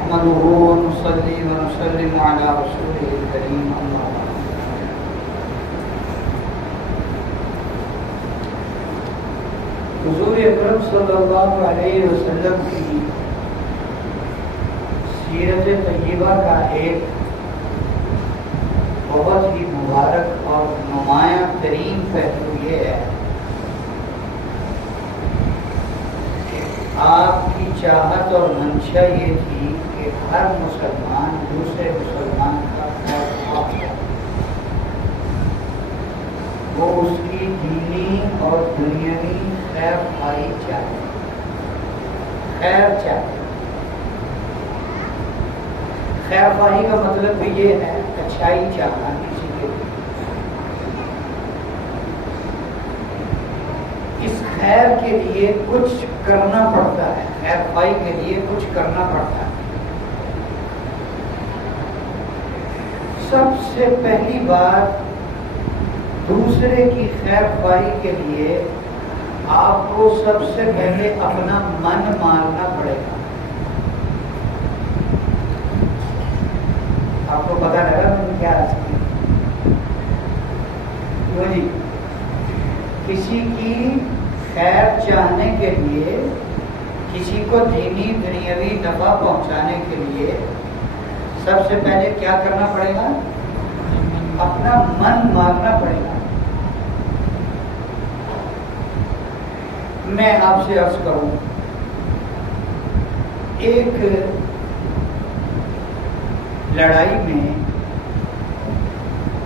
نحمده ونصلي ونسلم على رسوله الكريم أما بعد. حضور اکرم صلی اللہ علیہ وسلم کی سیرت طیبہ کا ایک بہت ہی مبارک اور نمایاں ترین پہلو یہ ہے کہ آپ کی چاہت اور منشا یہ تھی کہ ہر مسلمان دوسرے مسلمان کا خیر خواہ ہو، وہ اس کی دینی اور دنیاوی خیر خواہی چاہے، خیر چاہے۔ خیر خواہی کا مطلب بھی یہ ہے اچھائی چاہنا کسی کے لیے۔ اس خیر کے لیے کچھ کرنا پڑتا ہے، خیر خواہی کے لیے کچھ کرنا پڑتا ہے۔ سب سے پہلی بات، دوسرے کی خیر خواہی کے لیے آپ کو سب سے پہلے اپنا من مارنا پڑے گا۔ آپ کو پتا لگا میں نے کیا جی کسی کی خیر چاہنے کے لیے، کسی کو دینی دنیاوی نفع پہنچانے کے لیے سب سے پہلے کیا کرنا پڑے گا؟ اپنا من مارنا پڑے گا۔ میں آپ سے عرض کروں، ایک لڑائی میں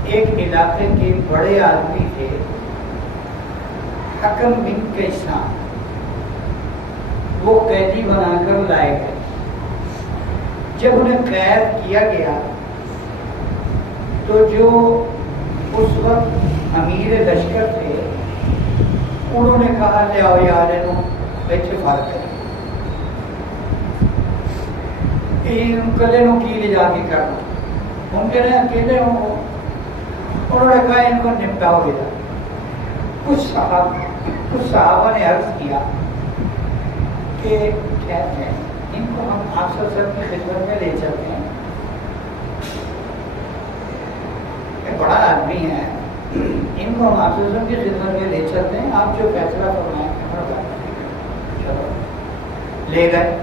ایک علاقے کے بڑے آدمی تھے، حکم بن کیسان، وہ قیدی بنا کر لائے گئے۔ جب انہیں قید کیا گیا تو جو اس وقت امیر لشکر تھے انہوں نے کہا لے آؤ یار بیٹھے فرق ہے کلے نو کی لے جا کے کرنا، ممکن ہے اکیلے ہوں۔ انہوں نے کہا ان کو نپٹاؤ گیا۔ کچھ صحابہ نے عرض کیا کہ ٹھیک ہے، ان کو ہم آپ سب کی خدمت میں لے چلتے ہیں، ایک بڑا آدمی ہے، ان کو ہم آپ سب کی خدمت میں لے چلتے ہیں، آپ جو فیصلہ فرمائیں چلو۔ لے گئے۔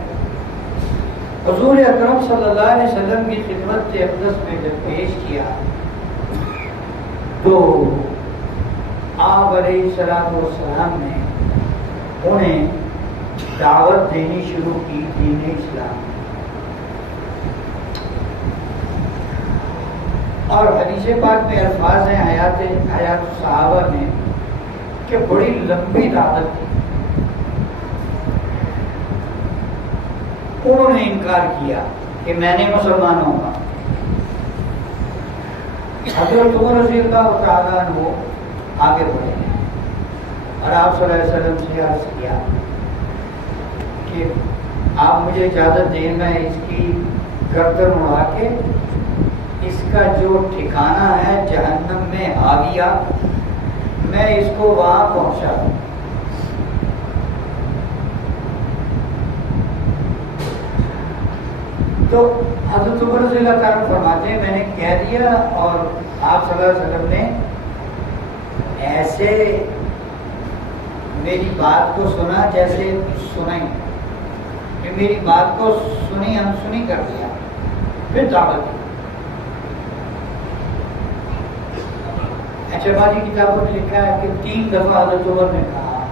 حضور اکرم صلی اللہ علیہ وسلم کی خدمت اقدس میں جب پیش کیا تو آپ علیہ السلام نے انہیں دعوت دینی شروع کی دین اسلام۔ اور حدیث پاک میں الفاظ ہیں حیات صحابہ میں کہ بڑی لمبی دعوت تھی۔ انہوں نے انکار کیا کہ میں نے مسلمان ہوں گا۔ حضرت عمر رضی اللہ تعالیٰ عنہ آگے بڑھے اور آپ صلی اللہ علیہ وسلم سے عرض کیا کہ آپ مجھے اجازت دیں، میں اس کی گردن اڑا کے اس کا جو ٹھکانہ ہے جہنم میں حاویہ، میں اس کو وہاں پہنچا دوں۔ تو حضرت عمر رضی اللہ تعالیٰ فرماتے ہیں میں نے کہہ دیا، اور آپ صلی اللہ علیہ وسلم نے ایسے میری بات کو سنا جیسے سنیں، کہ میری بات کو سنی انسنی کر دیا، پھر دعوت دی۔ اچھا کی کتابوں میں لکھا ہے کہ 3 دفعہ حضرت عمر نے کہا،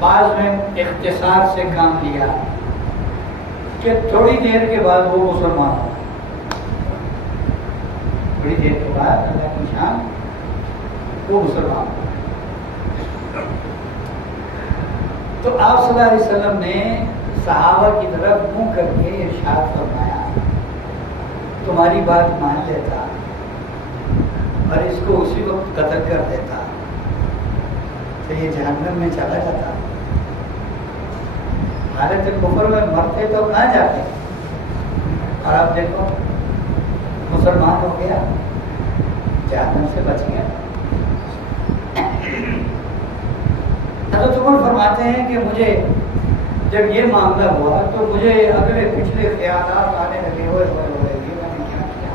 بعض میں اختصار سے کام لیا کہ تھوڑی دیر کے بعد وہ مسلمان ہو، تھوڑی دیر کے بعد اللہ کی شان وہ مسلمان ہو۔ تو آپ صلی اللہ علیہ وسلم نے صحابہ کی طرف منہ کر کے ارشاد فرمایا، تمہاری بات مان لیتا اور اس کو اسی وقت قتل کر دیتا تو یہ جہنم میں چلا جاتا، حالت کفر میں مرتے تو نہ جاتے، اور اب دیکھو مسلمان ہو گیا، جہنم سے بچ گیا۔ حضرت عمر فرماتے ہیں کہ مجھے جب یہ معاملہ ہوا تو مجھے اگلے پچھلے خیالات آنے لگے ہوئے یہ میں نے کیا کیا.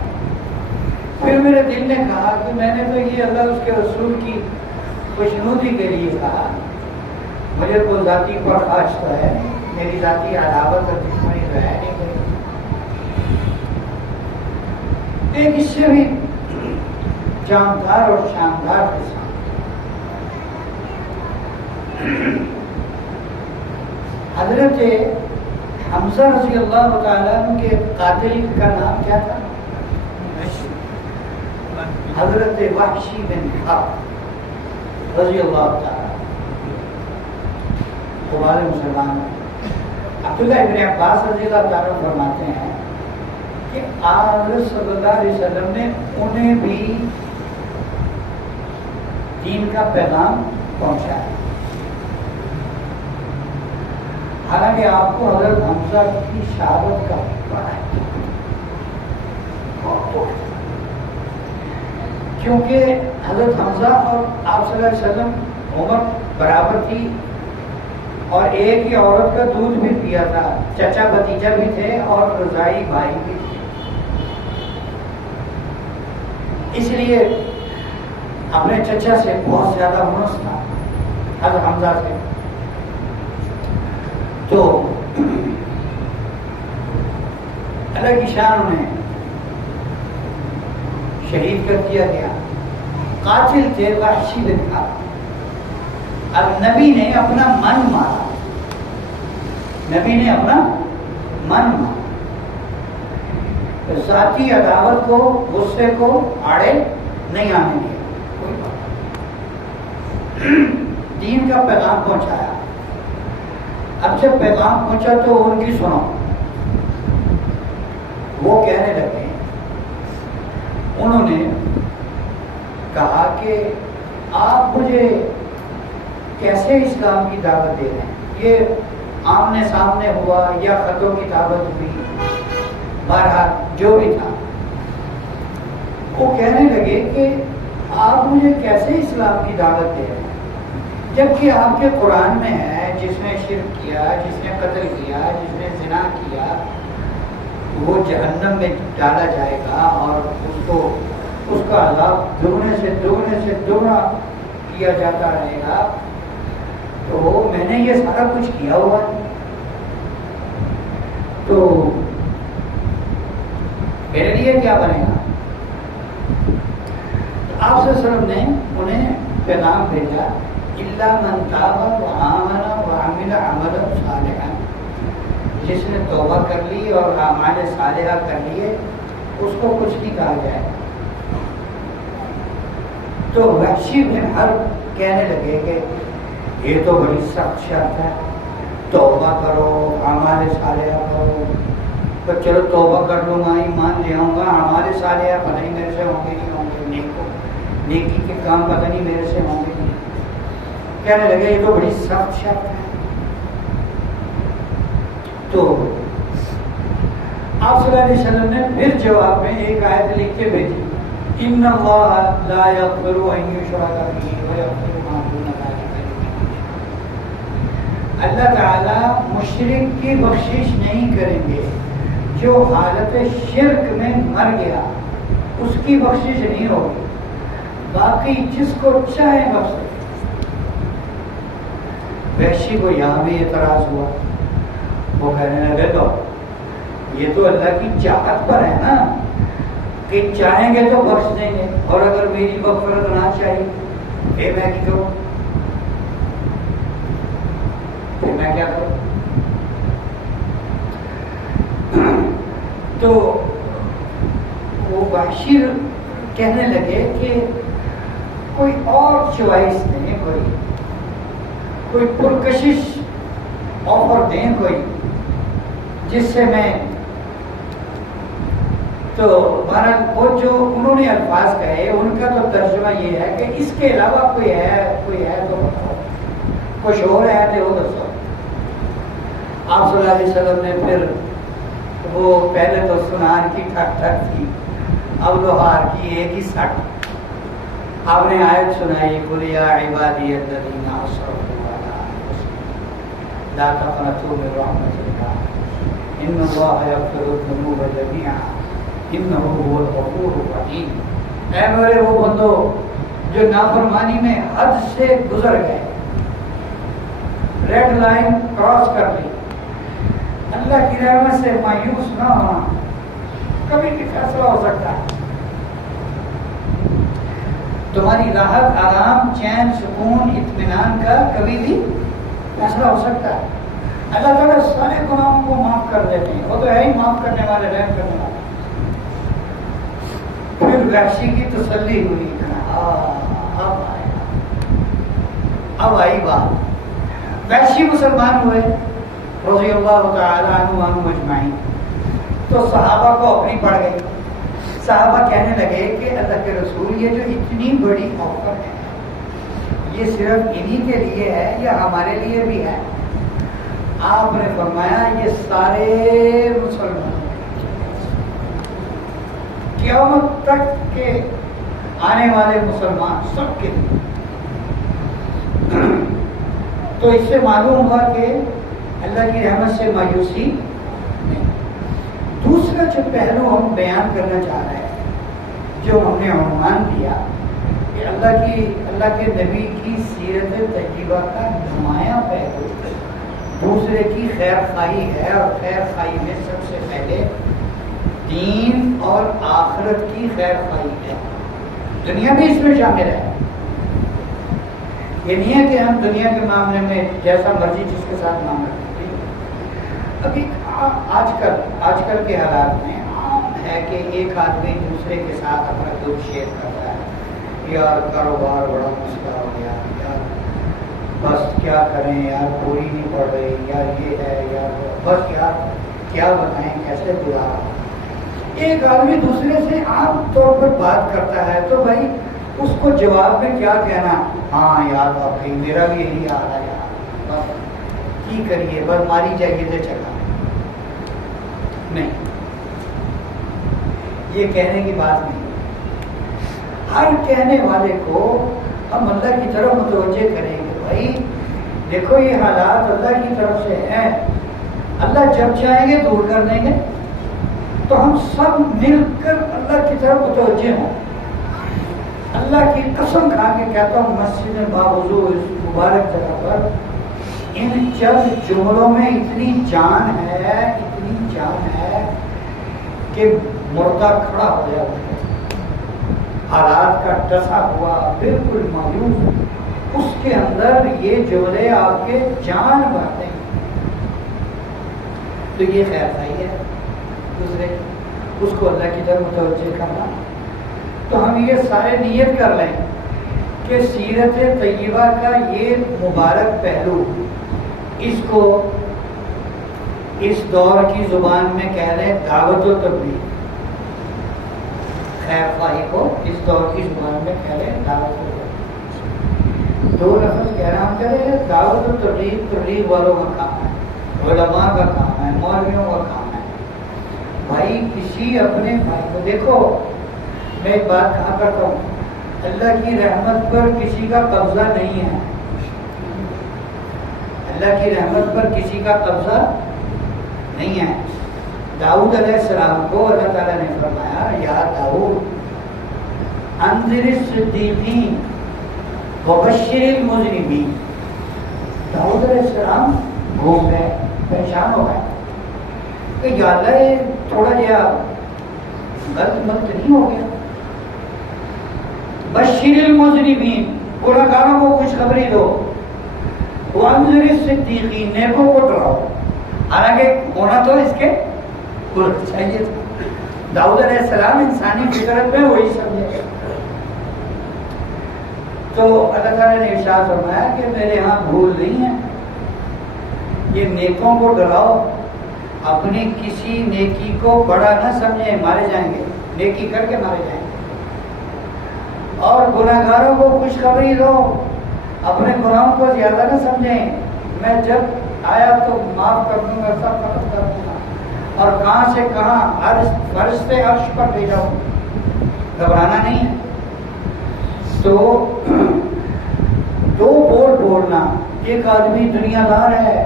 پھر میرے دل نے کہا کہ میں نے تو یہ اللہ اس کے رسول کی خوشنودی کے لیے کہا، مجھے کوئی ذاتی پرخاش تو ہے نہیں، میری ذاتی عداوت اور دشمنی تو ہے نہیں. ایک اس سے بھی جاندار اور شاندار قصہ، حضرت حمزہ رضی اللہ تعالیٰ عنہ کے قاتل کا نام کیا تھا؟ حضرت وحشی بن حرب رضی اللہ تعالیٰ قبال مسلمان. عبداللہ ابن عباس رضی اللہ تعالیٰ فرماتے ہیں کہ آپ صلی اللہ علیہ وسلم نے انہیں بھی دین کا پیغام پہنچایا. حالانکہ آپ کو حضرت حمزہ کی شہادت کا پتہ ہے، کیونکہ حضرت حمزہ اور آپ صلی اللہ علیہ وسلم عمر برابر تھی اور ایک ہی عورت کا دودھ بھی پیا تھا، چچا بھتیجا بھی تھے اور رضائی بھائی بھی تھے. اس لیے اپنے چچا سے بہت زیادہ منس تھا حضرت حمزہ سے. تو اللہ کی شان انہیں شہید کر دیا گیا. قاتل تھے وحشی بن حرب. اب نبی نے اپنا من مارا، نبی نے اپنا من مارا، ذاتی عداوت کو، غصے کو آڑے نہیں آنے دیا. دین کا پیغام پہنچایا. اب جب پیغام پہنچا تو ان کی سنو. وہ کہنے لگے، انہوں نے کہا کہ آپ مجھے کیسے اسلام کی دعوت دے رہے ہیں؟ یہ آمنے سامنے ہوا یا خطوں کی دعوت ہوئی، بہرحال جو بھی تھا. وہ کہنے لگے کہ آپ مجھے کیسے اسلام کی دعوت دے رہے ہیں جبکہ آپ کے قرآن میں ہے جس نے شرک کیا، جس نے قتل کیا، جس نے زنا کیا وہ جہنم میں ڈالا جائے گا اور اس کا عذاب دگنے سے دگنا کیا جاتا رہے گا. تو میں نے یہ سارا کچھ کیا ہوا ہے، تو میرے لیے کیا بنے گا؟ آپ صلی اللہ علیہ وسلم نے انہیں پیغام بھیجا، الا من تاب وآمن وعمل عملا صالحا. جس نے توبہ کر لی اور اعمال صالحہ کر لیے اس کو کچھ نہیں کہا جائے. تو وحشی بن حرب کہنے لگے کہ یہ تو بڑی سخت شرط ہے، توبہ کرو، اعمال صالحہ کرو. تو چلو توبہ کر لوں گا، ایمان لے آؤں گا، اعمال صالحہ پتہ نہیں میرے سے ہوں گے نہیں ہوں گے، نیکی کے کام پتہ نہیں میرے سے ہوں گے نہیں. کہنے لگے یہ تو بڑی سخت شرط ہے. تو آپ صلی اللہ علیہ وسلم نے پھر جواب میں ایک آیت لکھ کے بھیجی، ان اللہ لا یغفر ان یشرک بہ ویغفر ما دون ذلک لمن یشاء. اللہ تعالیٰ مشرک کی بخشش نہیں کریں گے، جو حالت شرک میں مر گیا اس کی بخشش نہیں ہوگی، باقی جس کو چاہے بخش دے. وحشی کو یہاں بھی اعتراض ہوا. وہ کہنے لگے تو یہ تو اللہ کی چاہت پر ہے نا کہ چاہیں گے تو بخش دیں گے، اور اگر میری مغفرت نہ چاہیے پھر میں کیا کروں؟ تو وہ وحشی کہنے لگے کہ کوئی اور چوائس نہیں، کوئی پرکشش آفر دیں کوئی جس سے میں. تو بہرحال وہ جو انہوں نے الفاظ کہے ان کا تو ترجمہ یہ ہے کہ اس کے علاوہ کوئی ہے تو بتاؤ، کچھ اور ہے تو وہ دسو. آپ صلی اللہ علیہ وسلم نے پھر وہ پہلے تو سنار کی ٹھک ٹھک تھی، اب لوہار کی ایک ہی سٹ. آپ نے آیت سنائی، قل یا عبادی الذین اسرفوا علی انفسہم لا تقنطوا من رحمت اللہ ان اللہ یغفر الذنوب جميعا انہ هو الغفور الرحیم۔ اے میرے وہ بندو جو نافرمانی میں حد سے گزر گئے، ریڈ لائن کراس کر لی، اللہ کی رحمت سے مایوس نہ ہونا، کبھی بھی فیصلہ ہو سکتا ہے، تمہاری راحت، آرام، چین، سکون، اطمینان کا کبھی بھی فیصلہ ہو سکتا ہے۔ اللہ تعالیٰ سارے گناہوں کو معاف کر دیتے ہیں، وہ تو ہے ہی معاف کرنے والے، رحم کرنے والے۔ پھر وحشی کی تسلی ہوئی، اب آئی بات، وحشی مسلمان ہوئے رضی اللہ تعالی عنہ اجمعین، تو صحابہ کو اپنی پڑ گئی۔ صحابہ کہنے لگے کہ اللہ کے رسول یہ جو اتنی بڑی آفر ہے یہ صرف انہی کے لیے ہے یا ہمارے لیے بھی ہے؟ آپ نے فرمایا یہ سارے مسلمان، قیامت تک کے آنے والے مسلمان سب کے لیے۔ تو اس سے معلوم ہوا کہ اللہ کی رحمت سے مایوسی نہیں۔ دوسرا جو پہلو ہم بیان کرنا چاہ رہے ہیں، جو ہم نے عنوان دیا کہ اللہ کے نبی کی سیرت طیبہ کا نمایاں پہلو دوسرے کی خیر خواہی ہے، اور خیر خواہی میں سب سے پہلے دین اور آخرت کی خیر خواہی ہے۔ دنیا بھی اس میں شامل ہے، یہ نہیں ہے کہ ہم دنیا کے معاملے میں جیسا مرضی جس کے ساتھ معاملہ کرتے ہیں۔ ابھی آج کل کے حالات میں عام ہے کہ ایک آدمی دوسرے کے ساتھ اپنا دکھ شیئر کرتا ہے، یار کاروبار بڑا مسئلہ ہو گیا، یار بس کیا کریں، یار پوری نہیں پڑ رہی، یار یہ ہے، یار بس یار کیا بتائیں کیسے گزارا۔ ایک آدمی دوسرے سے عام طور پر بات کرتا ہے تو بھائی اس کو جواب میں کیا کہنا، ہاں یار واقعی میرا بھی یہی حال ہے یار، بس کی کریے، بس ماری جائیے تو چلا نہیں، یہ کہنے کی بات نہیں۔ ہر کہنے والے کو ہم اللہ کی طرف متوجہ کریں گے، بھائی دیکھو یہ حالات اللہ کی طرف سے ہیں، اللہ جب چاہیں گے دور کر دیں گے، تو ہم سب مل کر اللہ کی طرف متوجہ ہوں۔ اللہ کی قسم کھا کے کہتا ہوں، مسجد باوضو اس مبارک جگہ پر ان چند جملوں میں اتنی جان ہے کہ مردہ کھڑا ہو جاتا ہے، حالات کا ڈسا ہوا بالکل مایوس، اس کے اندر یہ جملے آپ کے جان بھرتے ہیں۔ تو یہ خیر خواہی ہے دوسرے، اس کو اللہ کی طرف متوجہ کرنا۔ تو ہم یہ سارے نیت کر لیں کہ سیرت طیبہ کا یہ مبارک پہلو، اس کو اس دور کی زبان میں کہہ رہے ہیں دعوت و تبلیغ، خیر خواہی کو اس دور کی زبان میں کہہ رہے ہیں دعوت و تبلیغ۔ دو لفظ کہہ رہے ہم کہہ رہے ہیں دعوت و تبلیغ، تبلیغ والوں کا کام ہے، علماء کا کام ہے، مولویوں کا کام ہے۔ بھائی کسی اپنے بھائی کو دیکھو، میں ایک بات کہا کرتا ہوں، اللہ کی رحمت پر کسی کا قبضہ نہیں ہے، اللہ کی رحمت پر کسی کا قبضہ نہیں ہے۔ داؤد علیہ السلام کو اللہ تعالیٰ نے فرمایا، یا داؤد انذر الصدیقین وبشر المذنبین۔ داؤد علیہ السلام گھوم گئے، پریشان ہو گئے کہ یا اللہ یہ تھوڑا جہا غلط مت نہیں ہو گیا۔ بشر المذنبین، گنہگاروں کو خوشخبری دو، وانذر الصدیقین، نیکوں کو ڈراؤ۔ حالانکہ ہونا تو اس کے چاہیے تھا، داؤد علیہ السلام انسانی فطرت میں وہی سمجھے۔ تو اللہ تعالیٰ نے ارشاد فرمایا کہ میرے ہاں بھول نہیں ہے، یہ نیکوں کو ڈراؤ، اپنی کسی نیکی کو بڑا نہ سمجھیں، مارے جائیں گے، نیکی کر کے مارے جائیں گے۔ اور گناہگاروں کو خوشخبری دو، اپنے گناہوں کو زیادہ نہ سمجھیں، میں جب آیا تو معاف کر دوں گا، سب ختم کر دوں گا، اور کہاں سے کہاں فرشتے عرش پر بھیجا ہوں، گھبرانا نہیں ہے۔ تو دو بول بولنا، ایک آدمی دنیا دار ہے،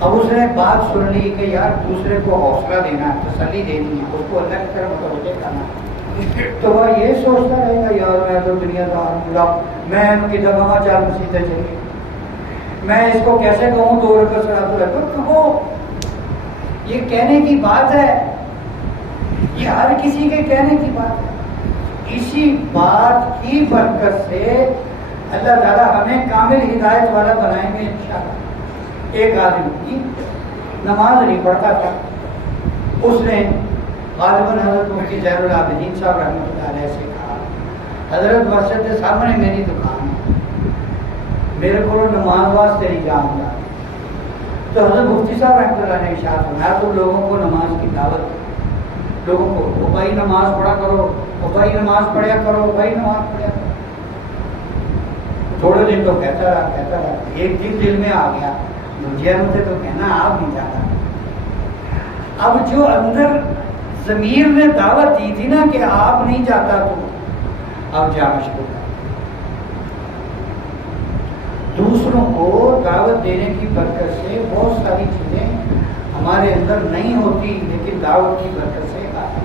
اب اس نے بات سن لی کہ یار دوسرے کو حوصلہ دینا ہے، تسلی دینی ہے، اس کو اللہ کی طرف متوجہ کرنا ہے، تو وہ یہ سوچتا رہے گا یار میں تو دنیا دار، میں ان کی دگما چار مسیطیں چلی، میں اس کو کیسے کہوں 2 رکعت صلاۃ الفجر کہو۔ یہ کہنے کی بات ہے، یہ ہر کسی کے کہنے کی بات ہے۔ اسی بات کی برکت سے اللہ تعالیٰ ہمیں کامل ہدایت والا بنائیں گے انشاءاللہ۔ ایک آدمی نماز نہیں پڑھتا تھا، اس نے غالباً حضرت مفتی زین العابدین صاحب رحمۃ اللہ علیہ سے کہا حضرت مسجد کے سامنے میری دکان ہے، میرے کو نماز واسطے نہیں جان گا، تو حضرت مفتی صاحب رحمۃ اللہ نے ارشاد فرمایا تو لوگوں کو نماز کی دعوت، لوگوں کو وہ بھائی نماز پڑھا کرو، وہ بھائی نماز پڑھیا کرو، بھائی نماز پڑھیا کرو۔ تھوڑے دن تو کہتا رہا، ایک دن دل میں آ گیا مجھے مجھے تو کہنا آپ نہیں جانا۔ اب جو اندر ضمیر نے دعوت دی تھی نا کہ آپ نہیں جاتا تو اب جانا شروع کر۔ دوسروں کو دعوت دینے کی برکت سے بہت ساری چیزیں ہمارے اندر نہیں ہوتی، لیکن دعوت کی برکت سے آتی۔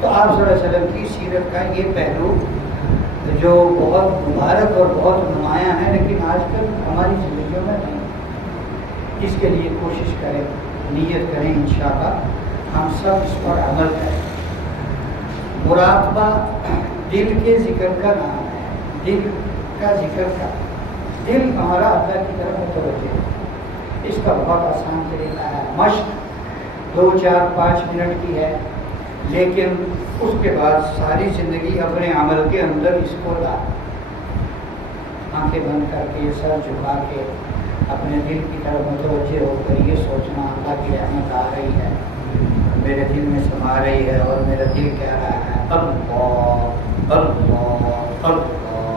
تو آپ صلی اللہ علیہ وسلم کی سیرت کا یہ پہلو جو بہت مبارک اور بہت نمایاں ہے، لیکن آج کل ہماری زندگیوں میں نہیں، اس کے لیے کوشش کریں، نیت کریں، انشاءاللہ ہم سب اس پر عمل کریں۔ مراقبہ دل کے ذکر کا نام ہے، دل کا ذکر کا، دل ہمارا اللہ کی طرف متوجہ ہے۔ اس کا بہت آسان طریقہ ہے، مشق 2 4 5 منٹ کی ہے، لیکن اس کے بعد ساری زندگی اپنے عمل کے اندر اس کو لا، آنکھیں بند کر کے سر جھکا کے اپنے دل کی طرف متوجہ ہو کر یہ سوچنا اللہ کی رحمت آ رہی ہے، میرے دل میں سما رہی ہے، اور میرا دل کہہ رہا ہے اللہ اللہ اللہ۔